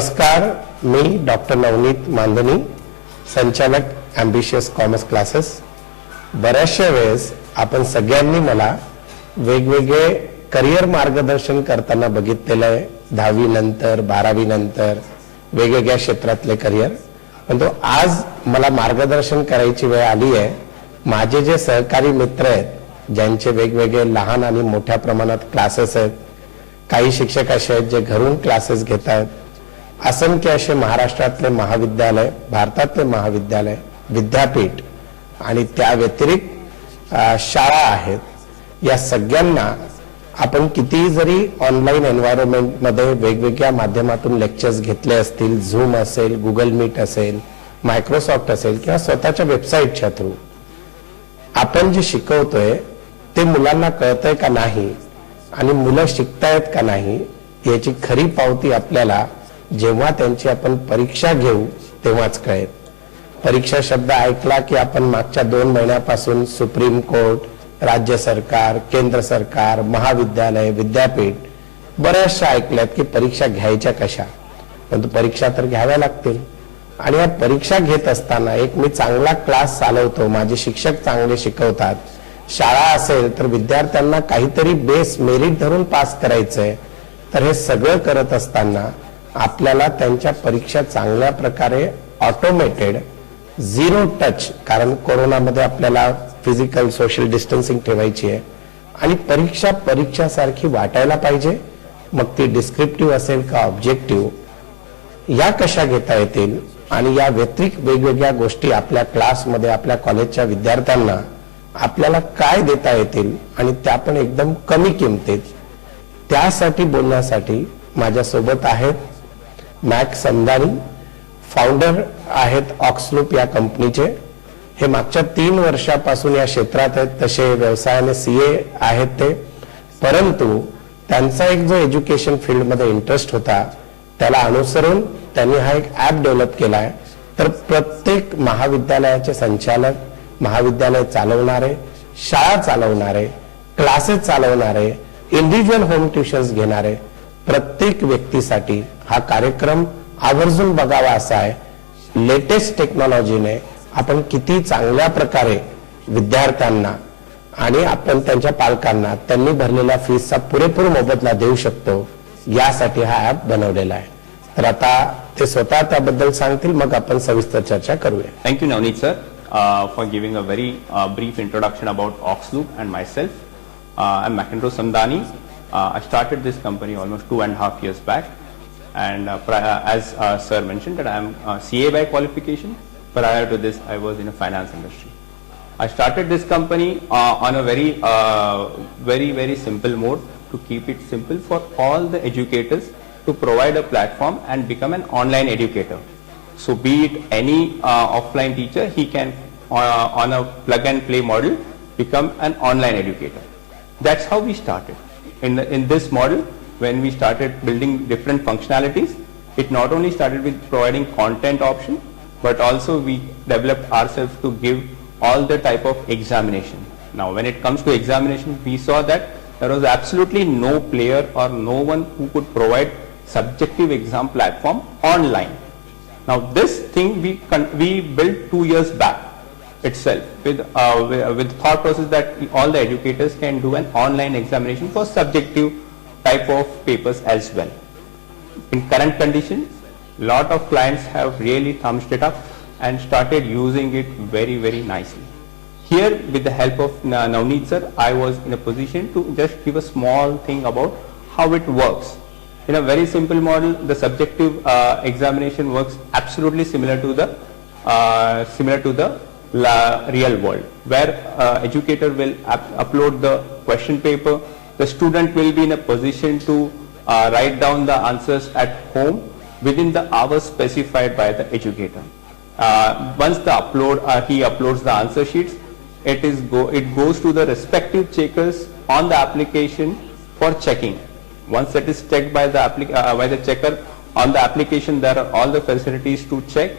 नमस्कार, मी डॉक्टर नवनीत मांदनी, संचालक ambitious commerce classes. बऱ्याचशा वेळेस आपण सगळ्यांनी मला वेगवेगळे करिअर मार्गदर्शन करताना बघितलेलं आहे. 10वी नंतर 12वी नंतर वेगवेगळ्या क्षेत्रातले करिअर. पण तो आज मला मार्गदर्शन करायची वेळ आली आहे. माझे जे सहकारी मित्र आहेत ज्यांचे वेगवेगळे लहान आणि मोठ्या प्रमाणात क्लासेस आहेत, काही शिक्षक असे आहेत जे घरून क्लासेस घेतात, असंख्य असे महाराष्ट्रातले महाविद्यालय, भारतातले महाविद्यालय, विद्यापीठ आणि त्या व्यतिरिक्त शाळा आहेत. या सगळ्यांना आपण किती जरी ऑनलाईन एन्व्हायरमेंट मध्ये वेगवेगळ्या माध्यमातून लेक्चर्स घेतले असतील, झूम असेल, गुगल मीट असेल, मायक्रोसॉफ्ट असेल किंवा स्वतःच्या वेबसाईटच्या थ्रू, आपण जे शिकवतोय ते मुलांना कळतंय का नाही आणि मुलं शिकतायत का नाही याची खरी पावती आपल्याला जेव्हा त्यांची आपण परीक्षा घेऊ तेव्हाच कळेल. परीक्षा शब्द ऐकला की आपण मागच्या 2 महिन्यापासून सुप्रीम कोर्ट, राज्य सरकार, केंद्र सरकार, महाविद्यालय, विद्यापीठ बऱ्याचशा ऐकल्यात की परीक्षा घ्यायच्या कशा. परंतु परीक्षा तर घ्याव्या लागतील. आणि या परीक्षा घेत असताना एक मी चांगला क्लास चालवतो, माझे शिक्षक चांगले शिकवतात, शाळा असेल तर विद्यार्थ्यांना काहीतरी बेस मेरिट धरून पास करायचंय. तर हे सगळं करत असताना आपल्याला त्यांच्या परीक्षा चांगल्या प्रकारे ऑटोमेटेड, झिरो टच, कारण कोरोनामध्ये आपल्याला फिजिकल सोशल डिस्टन्सिंग ठेवायची आहे आणि परीक्षा सारखी वाटायला पाहिजे. मग ती डिस्क्रिप्टिव्ह असेल का ऑब्जेक्टिव्ह, या कशा घेता येतील आणि या व्यतिरिक्त वेगवेगळ्या गोष्टी आपल्या क्लासमध्ये, आपल्या कॉलेजच्या विद्यार्थ्यांना आपल्याला काय देता येतील आणि त्या पण एकदम कमी किमतीत, त्यासाठी बोलण्यासाठी माझ्यासोबत आहेत मॅक्स समदानी, फाउंडर आहेत ऑक्सलूप या कंपनीचे. हे मागच्या 3 वर्षापासून या क्षेत्रात आहेत. तसे व्यवसायाने CA आहेत ते, परंतु त्यांचा एक जो एज्युकेशन फील्डमध्ये इंटरेस्ट होता त्याला अनुसरून त्यांनी हा एक ॲप डेव्हलप केलाय. तर प्रत्येक महाविद्यालयाचे संचालक, महाविद्यालय चालवणारे, शाळा चालवणारे, क्लासेस चालवणारे, इंडिव्हिज्युअल होम ट्युशन्स घेणारे प्रत्येक व्यक्तीसाठी हा कार्यक्रम आवर्जून बघावा असा आहे. लेटेस्ट टेक्नॉलॉजीने आपण किती चांगल्या प्रकारे विद्यार्थ्यांना आणि आपण त्यांच्या पालकांना त्यांनी भरलेल्या फीसचा पुरेपूर मोबदला देऊ शकतो, यासाठी हा ॲप बनवलेला आहे. तर आता ते स्वतः त्याबद्दल सांगतील, मग आपण सविस्तर चर्चा करूया. Thank you, Navneet sir, for giving a very brief introduction about Oxloop and myself. I'm Mahendra Samdani. I started this company almost 2.5 years back, and as sir mentioned that I am CA by qualification. Prior to this, I was in a finance industry. I started this company on a very simple mode, to keep it simple for all the educators to provide a platform and become an online educator. So be it any offline teacher, he can on a plug and play model become an online educator. That's how we started. In this model, when we started building different functionalities, it not only started with providing content option, but also we developed ourselves to give all the type of examination. Now when it comes to examination, we saw that there was absolutely no player or no one who could provide subjective exam platform online. Now this thing we built 2 years back itself with thought process that all the educators can do an online examination for subjective type of papers as well. In current conditions, lot of clients have really thumbs it up and started using it very nicely. Here, with the help of Navneet sir, I was in a position to just give a small thing about how it works. In a very simple model, the subjective examination works absolutely similar to the real world, where educator will upload the question paper. The student will be in a position to write down the answers at home within the hours specified by the educator. Once he uploads the answer sheets, it goes to the respective checkers on the application for checking. Once it is checked by the checker on the application, there are all the facilities to check.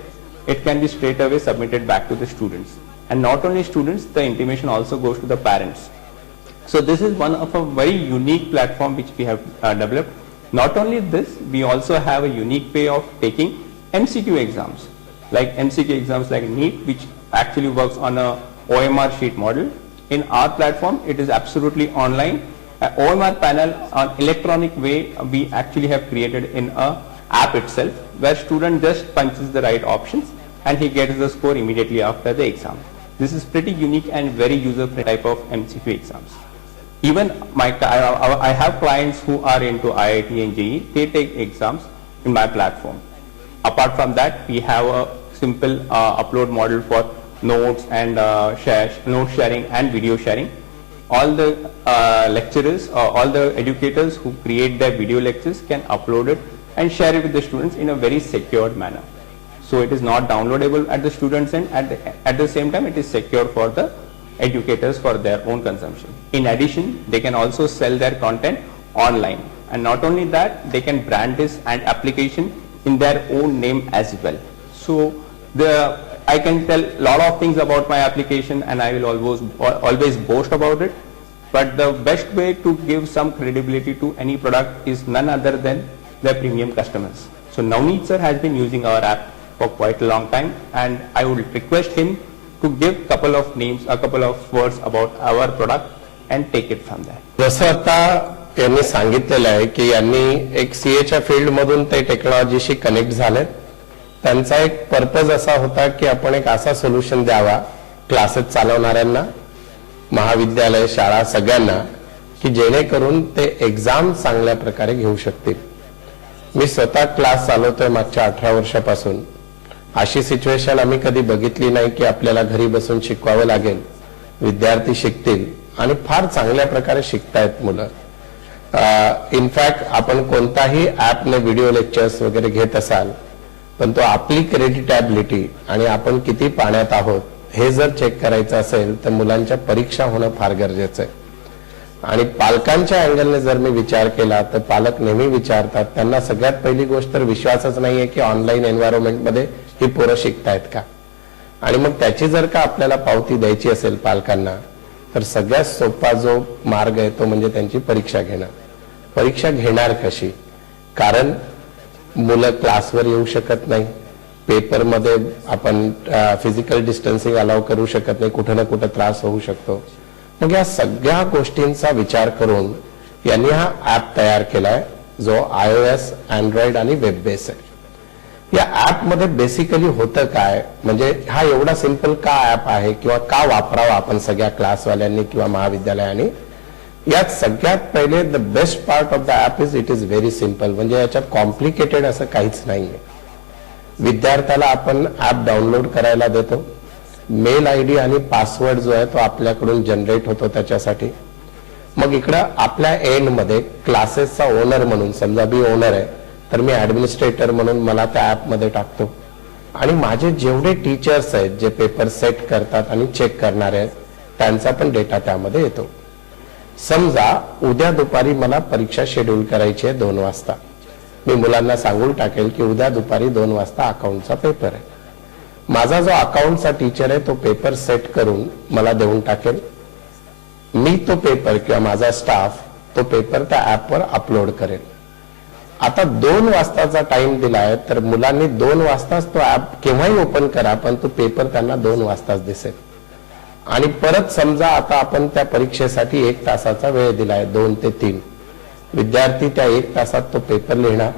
It can be straight away submitted back to the students, and not only students, the intimation also goes to the parents. So this is one of a very unique platform which we have developed. Not only this, we also have a unique way of taking MCQ exams, like MCQ exams like NEET, which actually works on a OMR sheet model. In our platform, it is absolutely online. OMR panel on electronic way we actually have created in a app itself, where student just punches the right options and he gets the score immediately after the exam. This is pretty unique and very user-friendly type of MCQ exams. Even I have clients who are into IIT and JEE, they take exams in my platform. Apart from that, we have a simple upload model for notes and note sharing and video sharing. All the lecturers, all the educators who create their video lectures can upload it and share it with the students in a very secured manner. So it is not downloadable at the students' end. At the same time, it is secure for the educators for their own consumption. In addition, they can also sell their content online, and not only that, they can brand this and application in their own name as well. So I can tell a lot of things about my application, and I will always boast about it. But the best way to give some credibility to any product is none other than their premium customers. So Navneet sir has been using our app for quite a long time, and I would request him to give couple of names, a couple of words about our product and take it from there. जसं आता यांनी सांगितलेलं आहे की यांनी एक सीएच्या field मधून ते टेक्नॉलॉजीशी कनेक्ट झाले. त्यांचा एक पर्पज असा होता की आपण एक असा सोल्युशन द्यावा क्लासेस चालवणाऱ्यांना, महाविद्यालय, शाळा सगळ्यांना, की जेणेकरून ते एक्झाम चांगल्या प्रकारे घेऊ शकतील. मी स्वतः क्लास चालवतोय मागच्या 18 वर्षापासून. अशी सिच्युएशन आम्ही कधी बघितली नाही की आपल्याला घरी बसून शिकवावं लागेल. विद्यार्थी शिकतील आणि फार चांगल्या प्रकारे शिकतायत मुलं. इनफॅक्ट आपण कोणताही ऍपने व्हिडिओ लेक्चर्स वगैरे घेत असाल, पण तो आपली क्रेडिटॅबिलिटी आणि आपण किती पाण्यात आहोत हे जर चेक करायचं असेल तर मुलांच्या परीक्षा होणं फार गरजेचं आहे. आणि पालकांच्या अँगलने जर मी विचार केला तर पालक नेहमी विचारतात, त्यांना सगळ्यात पहिली गोष्ट तर विश्वासच नाहीये की ऑनलाईन एन्व्हायरमेंटमध्ये ही पोरं शिकतायत का. आणि मग त्याची जर का आपल्याला पावती द्यायची असेल पालकांना, तर सगळ्यात सोपा जो मार्ग आहे तो म्हणजे त्यांची परीक्षा घेणं. परीक्षा घेणार कशी? कारण मुलं क्लासवर येऊ शकत नाही, पेपरमध्ये आपण फिजिकल डिस्टन्सिंग अलाव करू शकत नाही, कुठं ना कुठं त्रास होऊ शकतो. मग या सगळ्या गोष्टींचा विचार करून यांनी हा ऍप तयार केलाय, जो iOS, अँड्रॉइड आणि वेब बेस आहे. या ऍप मध्ये बेसिकली होतं काय, म्हणजे हा एवढा सिंपल का ऍप आहे किंवा का वापरावा आपण सगळ्या क्लासवाल्यांनी किंवा महाविद्यालयांनी. यात सगळ्यात पहिले the best part of the app it is very simple. म्हणजे याच्यात कॉम्प्लिकेटेड असं काहीच नाहीये. विद्यार्थ्याला आपण ऍप डाउनलोड करायला देतो, मेल आयडी आणि पासवर्ड जो आहे तो आपल्याकडून जनरेट होतो त्याच्यासाठी. मग इकडं आपल्या एंड मध्ये क्लासेसचा ओनर म्हणून, समजा मी ओनर आहे तर मी ऍडमिनिस्ट्रेटर म्हणून मला त्या ऍप मध्ये टाकतो, आणि माझे जेवढे टीचर्स आहेत जे पेपर सेट करतात आणि चेक करणारे आहेत त्यांचा पण डेटा त्यामध्ये येतो. समजा उद्या दुपारी मला परीक्षा शेड्यूल करायची आहे 2 वाजता. मी मुलांना सांगून टाकेल की उद्या दुपारी 2 वाजता अकाउंटचा पेपर आहे. माझा जो अकाउंटचा टीचर आहे तो पेपर सेट करून मला देऊन टाकेल. मी तो पेपर किंवा माझा स्टाफ तो पेपर त्या ऍपवर अपलोड करेल. आता 2 वाजताचा टाइम दिलाय तर मुलांनी 2 वाजताच तो ऍप केव्हाही ओपन करा, पण तो पेपर त्यांना 2 वाजताच दिसेल. आणि परत समजा आता आपण त्या परीक्षेसाठी 1 तासाचा वेळ दिलाय, 2 ते 3. विद्यार्थी त्या 1 तासात तो पेपर लिहिणार.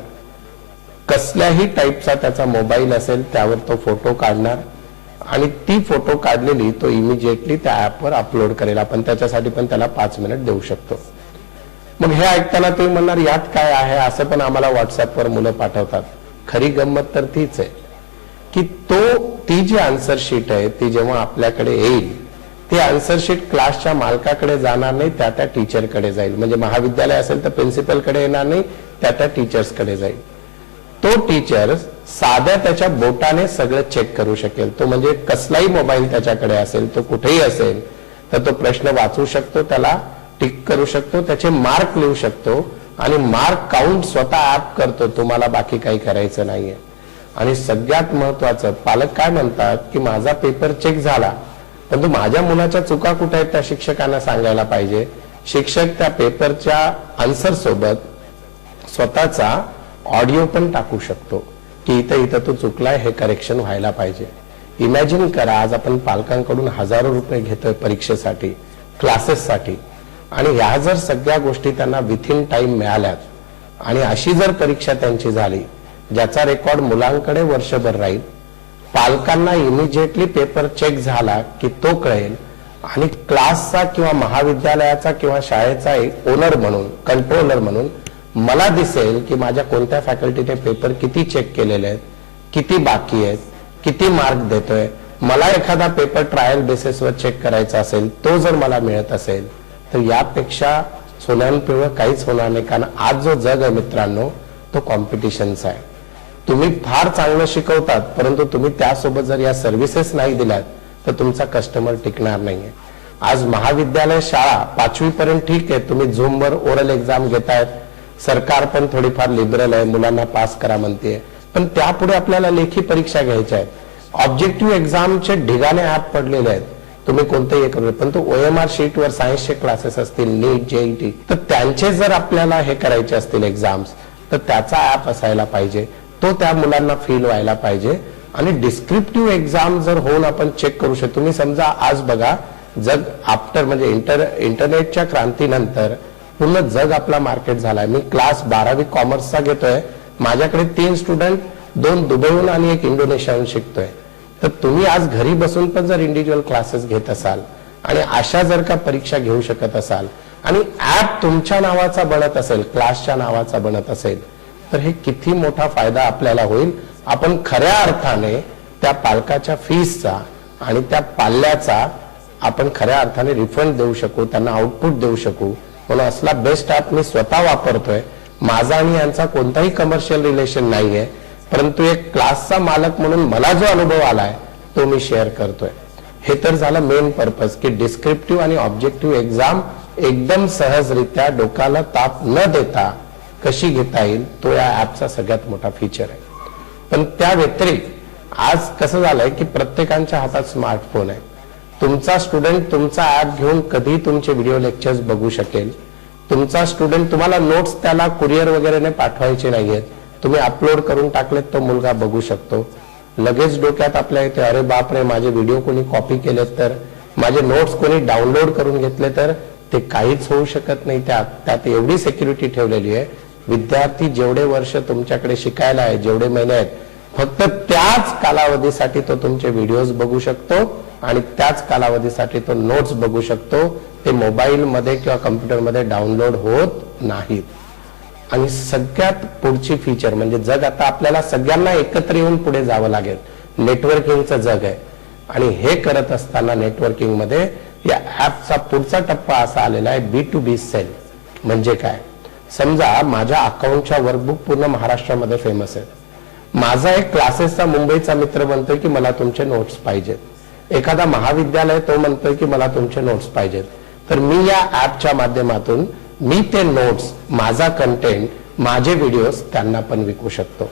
कसल्याही टाईपचा त्याचा मोबाईल असेल त्यावर तो फोटो काढणार आणि ती फोटो काढलेली तो इमिजिएटली त्या ऍपवर अपलोड करेल. आपण त्याच्यासाठी पण त्याला 5 मिनिट देऊ शकतो. मग हे ऐकताना तुम्ही म्हणणार यात काय आहे, असं पण आम्हाला व्हॉट्सअपवर मुलं पाठवतात. खरी गंमत तर तीच आहे की ती जी आन्सर शीट आहे ती जेव्हा आपल्याकडे येईल ती आन्सर शीट क्लासच्या मालकाकडे जाणार नाही, त्या टीचरकडे जाईल. म्हणजे महाविद्यालय असेल तर प्रिन्सिपलकडे येणार नाही, त्या टीचर्सकडे जाईल. तो टीचर साध्या त्याच्या बोटाने सगळं चेक करू शकेल. तो म्हणजे कसलाही मोबाईल त्याच्याकडे असेल, तो कुठेही असेल तर तो प्रश्न वाचू शकतो, त्याला टिक करू शकतो, त्याचे मार्क लिहू शकतो आणि मार्क काउंट स्वतः ऍप करतो. तुम्हाला बाकी काही करायचं नाहीये. आणि सगळ्यात महत्वाचं, पालक काय म्हणतात की माझा पेपर चेक झाला, परंतु माझ्या मुलाच्या चुका कुठे आहेत त्या शिक्षकांना सांगायला पाहिजे. शिक्षक त्या पेपरच्या आन्सर सोबत स्वतःचा ऑडिओ पण टाकू शकतो की इथं इथं तू चुकलाय, हे करेक्शन व्हायला पाहिजे. इमॅजिन करा, आज आपण पालकांकडून हजारो रुपये घेतोय परीक्षेसाठी, क्लासेससाठी, आणि ह्या जर सगळ्या गोष्टी त्यांना विथिन टाइम मिळाल्यात आणि अशी जर परीक्षा त्यांची झाली ज्याचा रेकॉर्ड मुलांकडे वर्षभर राहील, पालकांना इमिजिएटली पेपर चेक झाला की तो कळेल, आणि क्लासचा किंवा महाविद्यालयाचा किंवा शाळेचा ओनर म्हणून, कंट्रोलर म्हणून मला दिसेल की माझ्या कोणत्या फॅकल्टीने पेपर किती चेक केलेले आहेत, किती बाकी आहेत, किती मार्क देतोय. मला एखादा पेपर ट्रायल बेसिसवर चेक करायचा असेल, तो जर मला मिळत असेल तर यापेक्षा सोन्यान पिवळं काहीच होणार नाही. कारण आज जो जग आहे मित्रांनो, तो कॉम्पिटिशनचा आहे. तुम्ही फार चांगलं शिकवतात, परंतु तुम्ही त्यासोबत जर या सर्व्हिसेस नाही दिल्यात तर तुमचा कस्टमर टिकणार नाहीये. आज महाविद्यालय, शाळा 5वी पर्यंत ठीक आहे, तुम्ही झूमवर ओरल एक्झाम घेतायत, सरकार पण थोडीफार लिबरल आहे, मुलांना पास करा म्हणते, पण त्यापुढे आपल्याला लेखी परीक्षा घ्यायच्या आहेत. ऑब्जेक्टिव्ह एक्झामचे ढिगाने ऍप पडलेले आहेत, तुम्ही कोणतेही करू. पण तो OMR शीटवर सायन्सचे क्लासेस असतील, नीट, JET, तर त्यांचे जर आपल्याला हे करायचे असतील एक्झाम्स, तर त्याचा ऍप असायला पाहिजे, तो त्या मुलांना फील व्हायला पाहिजे. आणि डिस्क्रिप्टिव्ह एक्झाम जर होऊन आपण चेक करू शकतो. तुम्ही समजा आज बघा, जग आफ्टर म्हणजे इंटरनेटच्या क्रांतीनंतर पूर्ण जग आपला मार्केट झालाय. मी क्लास 12वी कॉमर्सचा घेतोय, माझ्याकडे 3 स्टुडंट, 2 दुबईहून आणि 1 इंडोनेशियाहून शिकतोय. तर तुम्ही आज घरी बसून पण जर इंडिव्हिज्युअल क्लासेस घेत असाल आणि अशा जर का परीक्षा घेऊ शकत असाल आणि ऍप तुमच्या नावाचा बनत असेल, क्लासच्या नावाचा बनत असेल, तर हे किती मोठा फायदा आपल्याला होईल. आपण खऱ्या अर्थाने त्या पालकाच्या फीसचा आणि त्या पाल्याचा आपण खऱ्या अर्थाने रिफंड देऊ शकू, त्यांना आउटपुट देऊ शकू. म्हणून असला बेस्ट ऍप मी स्वतः वापरतोय. माझा आणि यांचा कोणताही कमर्शियल रिलेशन नाहीये, परंतु एक क्लासचा मालक म्हणून मला जो अनुभव आलाय तो मी शेअर करतोय. हे तर झालं मेन पर्पज की डिस्क्रिप्टिव्ह आणि ऑब्जेक्टिव्ह एक्झाम एकदम सहजरित्या डोक्याला ताप न देता कशी घेता येईल, तो या ऍपचा सगळ्यात मोठा फीचर आहे. पण त्या व्यतिरिक्त आज कसं झालंय की प्रत्येकाच्या हातात स्मार्टफोन आहे. तुमचा स्टुडंट तुमचा ऍप घेऊन कधी तुमचे व्हिडिओ लेक्चर्स बघू शकेल. तुमचा स्टुडंट, तुम्हाला नोट्स त्याला कुरिअर वगैरे पाठवायचे नाहीयेत, तुम्ही अपलोड करून टाकलेत, तो मुलगा बघू शकतो. लगेच डोक्यात आपल्या येते, अरे बापरे, माझे व्हिडिओ कोणी कॉपी केलेत तर, माझे नोट्स कोणी डाउनलोड करून घेतले तर, ते काहीच होऊ शकत नाही. त्यात एवढी सिक्युरिटी ठेवलेली आहे. विद्यार्थी जेवढे वर्ष तुमच्याकडे शिकायला आहे, जेवढे महिने आहेत, फक्त त्याच कालावधीसाठी तो तुमचे व्हिडिओज बघू शकतो आणि त्याच कालावधीसाठी तो नोट्स बघू शकतो. ते मोबाईलमध्ये किंवा कम्प्युटरमध्ये डाउनलोड होत नाहीत. आणि सगळ्यात पुढची फीचर म्हणजे जग आता आपल्याला सगळ्यांना एकत्र येऊन पुढे जावं लागेल. नेटवर्किंगचं जग आहे आणि हे करत असताना नेटवर्किंग मध्ये या ऍपचा पुढचा टप्पा असा आलेला आहे, B2B सेल. म्हणजे काय, समजा माझ्या अकाउंटच्या वर्कबुक पूर्ण महाराष्ट्रामध्ये फेमस आहे. माझा एक क्लासेसचा मुंबईचा मित्र म्हणतोय की मला तुमचे नोट्स पाहिजेत. एखादा महाविद्यालय तो म्हणतोय की मला तुमचे नोट्स पाहिजेत. तर मी या ऍपच्या माध्यमातून मी ते नोट्स, माझा कंटेंट, माझे व्हिडिओज त्यांना पण विकू शकतो.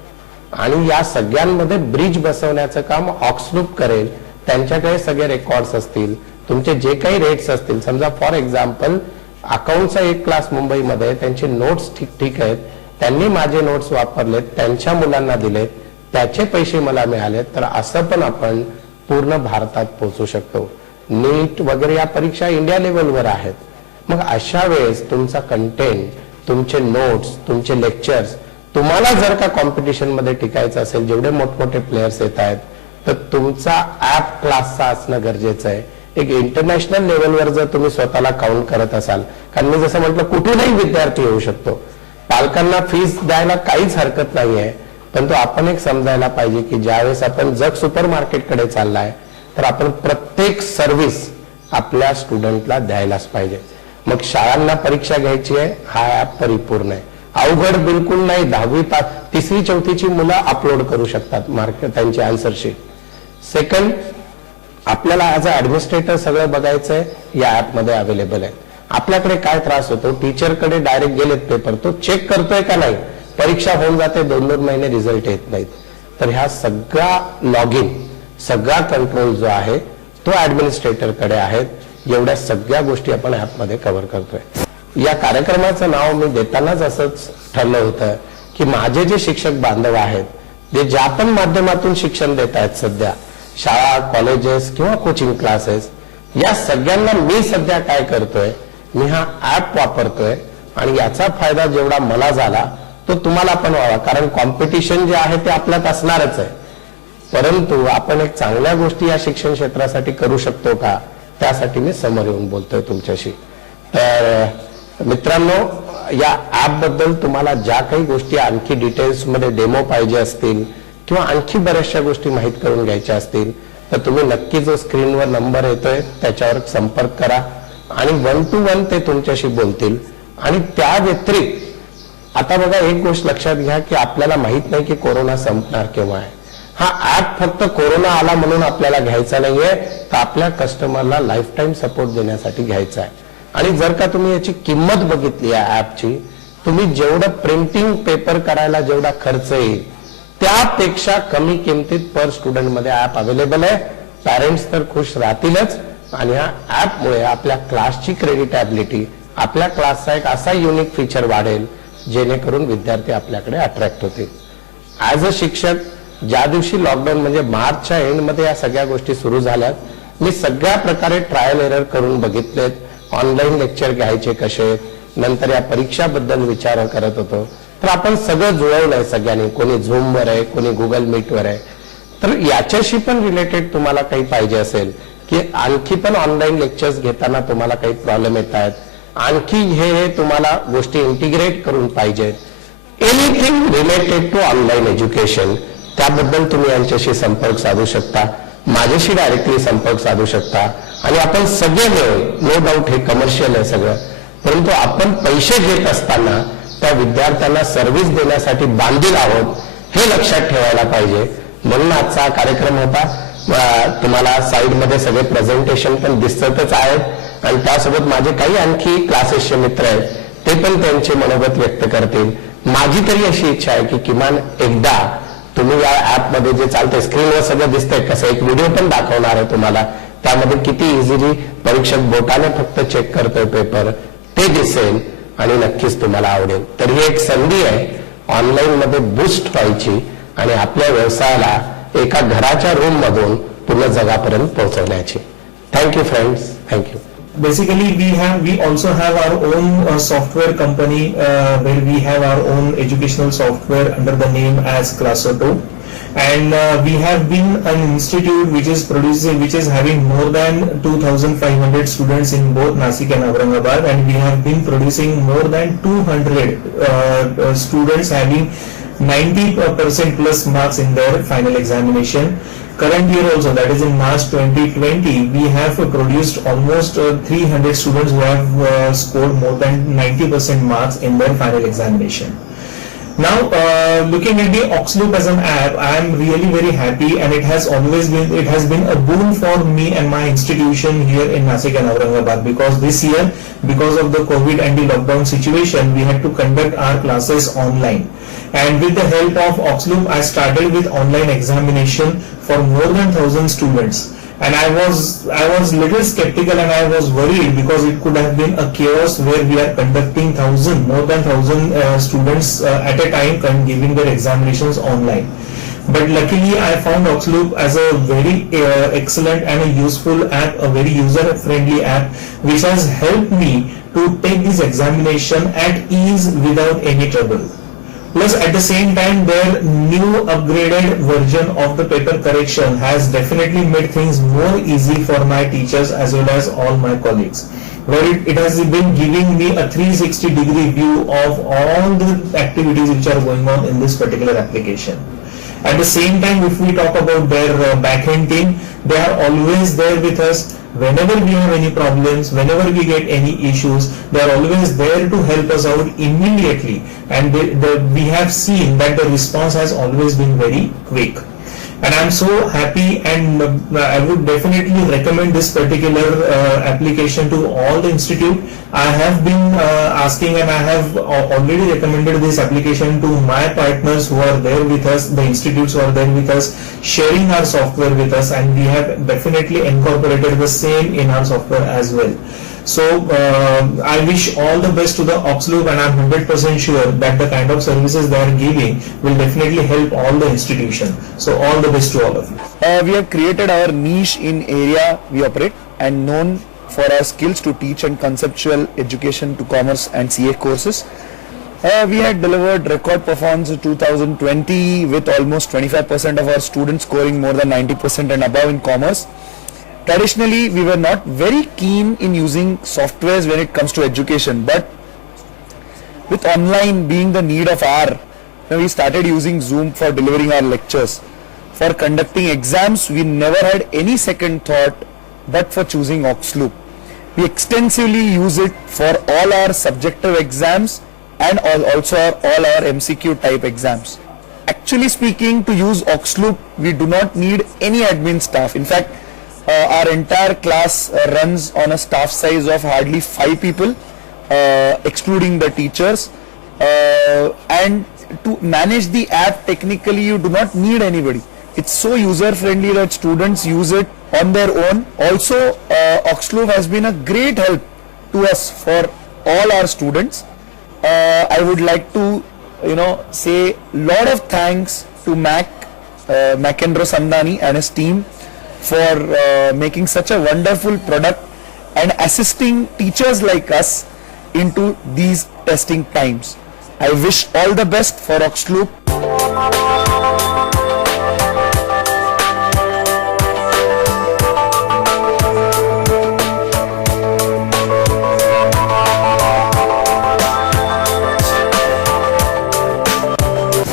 आणि या सगळ्यांमध्ये ब्रिज बसवण्याचं काम ऑक्सलूप करेल. त्यांच्याकडे सगळे रेकॉर्ड्स असतील, तुमचे जे काही रेट्स असतील. समजा फॉर एक्झाम्पल अकाउंटचा एक क्लास मुंबईमध्ये, त्यांचे नोट्स ठीक आहेत, त्यांनी माझे नोट्स वापरलेत, त्यांच्या मुलांना दिलेत, त्याचे पैसे मला मिळालेत, तर असं पण आपण पूर्ण भारतात पोहोचू शकतो. नीट वगैरे या परीक्षा इंडिया लेवलवर आहेत. मग अशा वेळेस तुमचा कंटेंट, तुमचे नोट्स, तुमचे लेक्चर्स, तुम्हाला जर का कॉम्पिटिशन मध्ये टिकायचं असेल, जेवढे मोठमोठे प्लेयर्स येत आहेत, तर तुमचा ऍप क्लासचा असणं गरजेचं आहे. एक इंटरनॅशनल लेवलवर जर तुम्ही स्वतःला काउंट करत असाल, कारण मी जसं म्हटलं कुठूनही विद्यार्थी येऊ शकतो, पालकांना फीस द्यायला काहीच हरकत नाहीये. परंतु आपण एक समजायला पाहिजे की ज्यावेळेस आपण जग सुपर मार्केटकडे चाललाय, तर आपण प्रत्येक सर्व्हिस आपल्या स्टुडंटला द्यायलाच पाहिजे. मग शाळांना परीक्षा घ्यायची आहे, हा ऍप परिपूर्ण आहे. अवघड बिलकुल नाही. 10वी, 3री, 4थीची मुलं अपलोड करू शकतात त्यांची आन्सर शीट. सेकंड, आपल्याला ऍज अ ऍडमिनिस्ट्रेटर सगळं बघायचंय, या ऍप मध्ये अवेलेबल आहे. आपल्याकडे काय त्रास होतो, टीचरकडे डायरेक्ट गेलेत पेपर, तो चेक करतोय का नाही, परीक्षा होऊन जाते, 2-2 महिने रिझल्ट येत नाहीत. तर ह्या सगळा लॉग इन, सगळा कंट्रोल जो आहे तो ऍडमिनिस्ट्रेटरकडे आहेत. एवढ्या सगळ्या गोष्टी आपण ऍपमध्ये कव्हर करतोय. या कार्यक्रमाचं नाव मी देतानाच असंच ठरलं होतं की माझे जे शिक्षक बांधव आहेत, जे ज्या पण माध्यमातून शिक्षण देत आहेत सध्या, शाळा, कॉलेजेस किंवा कोचिंग क्लासेस, या सगळ्यांना मी सध्या काय करतोय, मी हा ऍप वापरतोय आणि याचा फायदा जेवढा मला झाला तो तुम्हाला पण व्हावा. कारण कॉम्पिटिशन जे आहे ते आपल्यात असणारच आहे, परंतु आपण एक चांगल्या गोष्टी या शिक्षण क्षेत्रासाठी करू शकतो का, त्यासाठी मी समोर येऊन बोलतोय तुमच्याशी. तर मित्रांनो, या ऍप बद्दल तुम्हाला ज्या काही गोष्टी आणखी डिटेल्स मध्ये डेमो पाहिजे असतील किंवा आणखी बऱ्याचशा गोष्टी माहीत करून घ्यायच्या असतील तर तुम्ही नक्की जो स्क्रीनवर नंबर येतोय त्याच्यावर संपर्क करा आणि 1 to 1 ते तुमच्याशी बोलतील. आणि त्या व्यतिरिक्त आता बघा, एक गोष्ट लक्षात घ्या की आपल्याला माहित नाही की कोरोना संपणार केव्हा आहे. हा ऍप फक्त कोरोना आला म्हणून आपल्याला घ्यायचा नाहीये, तर आपल्या कस्टमरला लाईफ टाईम सपोर्ट देण्यासाठी घ्यायचा आहे. आणि जर का तुम्ही याची किंमत बघितली या ऍपची, तुम्ही जेवढं प्रिंटिंग पेपर करायला जेवढा खर्च येईल त्यापेक्षा कमी किमतीत पर स्टुडंट मध्ये ऍप अवेलेबल आहे. पॅरेंट्स तर खुश राहतीलच आणि या ऍपमुळे आपल्या क्लासची क्रेडिटॅबिलिटी, आपल्या क्लासचा एक असा युनिक फीचर वाढेल जेणेकरून विद्यार्थी आपल्याकडे अट्रॅक्ट होतील. ऍज अ शिक्षक, ज्या दिवशी लॉकडाऊन म्हणजे मार्चच्या एंडमध्ये या सगळ्या गोष्टी सुरू झाल्यात, मी सगळ्या प्रकारे ट्रायल एरर करून बघितलेत. ऑनलाईन लेक्चर घ्यायचे कसे, नंतर या परीक्षाबद्दल विचार करत होतो. तर आपण सगळं जुळवलंय सगळ्यांनी, कोणी झूमवर आहे, कोणी गुगल मीटवर आहे. तर याच्याशी पण रिलेटेड तुम्हाला काही पाहिजे असेल की आणखी पण ऑनलाईन लेक्चर्स घेताना तुम्हाला काही प्रॉब्लेम येत आहेत, आणखी हे तुम्हाला गोष्टी इंटिग्रेट करून पाहिजेत, anything related to online education, त्याबद्दल तुम्ही यांच्याशी संपर्क साधू शकता, माझ्याशी डायरेक्टली संपर्क साधू शकता. आणि आपण सगळे मिळून, नो डाऊट हे कमर्शियल आहे सगळं, परंतु आपण पैसे घेत असताना त्या विद्यार्थ्यांना सर्व्हिस देण्यासाठी बांधील आहोत हे लक्षात ठेवायला पाहिजे. म्हणून आजचा कार्यक्रम होता. तुम्हाला साईडमध्ये सगळे प्रेझेंटेशन पण दिसतच आहेत आणि त्यासोबत माझे काही आणखी क्लासेसचे मित्र आहेत, ते पण त्यांचे मनोगत व्यक्त करतील. माझी तरी अशी इच्छा आहे की किमान एकदा तुम्ही या ऍपमध्ये जे चालतंय, स्क्रीनवर सगळं दिसतंय कसं, एक व्हिडिओ पण दाखवणार आहे तुम्हाला, त्यामध्ये किती इझिली परीक्षक बोटाने फक्त चेक करतोय पेपर, ते दिसेल आणि नक्कीच तुम्हाला आवडेल. तर ही एक संधी आहे ऑनलाईन मध्ये बूस्ट व्हायची आणि आपल्या व्यवसायाला एका घराच्या रूम मधून पूर्ण जगापर्यंत पोहोचवण्याची. Thank you friends, thank you. Basically, we also have our own software company where we have our own educational software under the name as Classoto, and we have been an institute which is having more than 2,500 students in both Nasik and Aurangabad, and we have been producing more than 200 students having 90% plus marks in their final examination. Current year also, that is in March 2020, we have produced almost 300 students who have scored more than 90% marks in their final examination. Now, looking at the Oxloop as an app, I am really very happy, and it has been a boon for me and my institution here in Nasik and Aurangabad, because this year, because of the COVID and the lockdown situation, we had to conduct our classes online. And with the help of Oxloop, I started with online examination for more than 1,000 students. And I was little skeptical and I was worried because it could have been a chaos where we are conducting more than 1,000 students at a time giving their examinations online. But luckily I found Oxloop as a very excellent and a useful app, a very user-friendly app, which has helped me to take this examination at ease without any trouble. Plus, at the same time, their new upgraded version of the paper correction has definitely made things more easy for my teachers as well as all my colleagues, where it has been giving me a 360-degree view of all the activities which are going on in this particular application. At the same time, if we talk about their backend team, they are always there with us. Whenever we have any problems, whenever we get any issues, they are always there to help us out immediately, and we have seen that the response has always been very quick. And I'm so happy, and I would definitely recommend this particular application to all the institute. I have been asking, and I have already recommended this application to my partners who are there with us, the institutes who are there with us, sharing our software with us, and we have definitely incorporated the same in our software as well. So I wish all the best to the Oxloop, and I'm 100% sure that the kind of services they are giving will definitely help all the institution. So all the best to all of you. We have created our niche in area we operate and known for our skills to teach and conceptual education to commerce and CA courses. We had delivered record performance in 2020 with almost 25% of our students scoring more than 90% and above in commerce. Traditionally, we were not very keen in using softwares when it comes to education, but with online being the need of hour, we started using Zoom for delivering our lectures. For conducting exams, we never had any second thought but for choosing Oxloop. We extensively use it for all our subjective exams and also all our MCQ type exams. Actually speaking, to use Oxloop, we do not need any admin staff. In fact, our entire class runs on a staff size of hardly 5 people, excluding the teachers. And to manage the app, technically you do not need anybody. It's so user friendly that students use it on their own. Also, Oxloop has been a great help to us for all our students. I would like to, say lot of thanks to Makendra Samdani and his team for making such a wonderful product and assisting teachers like us into these testing times. I wish all the best for Oxloop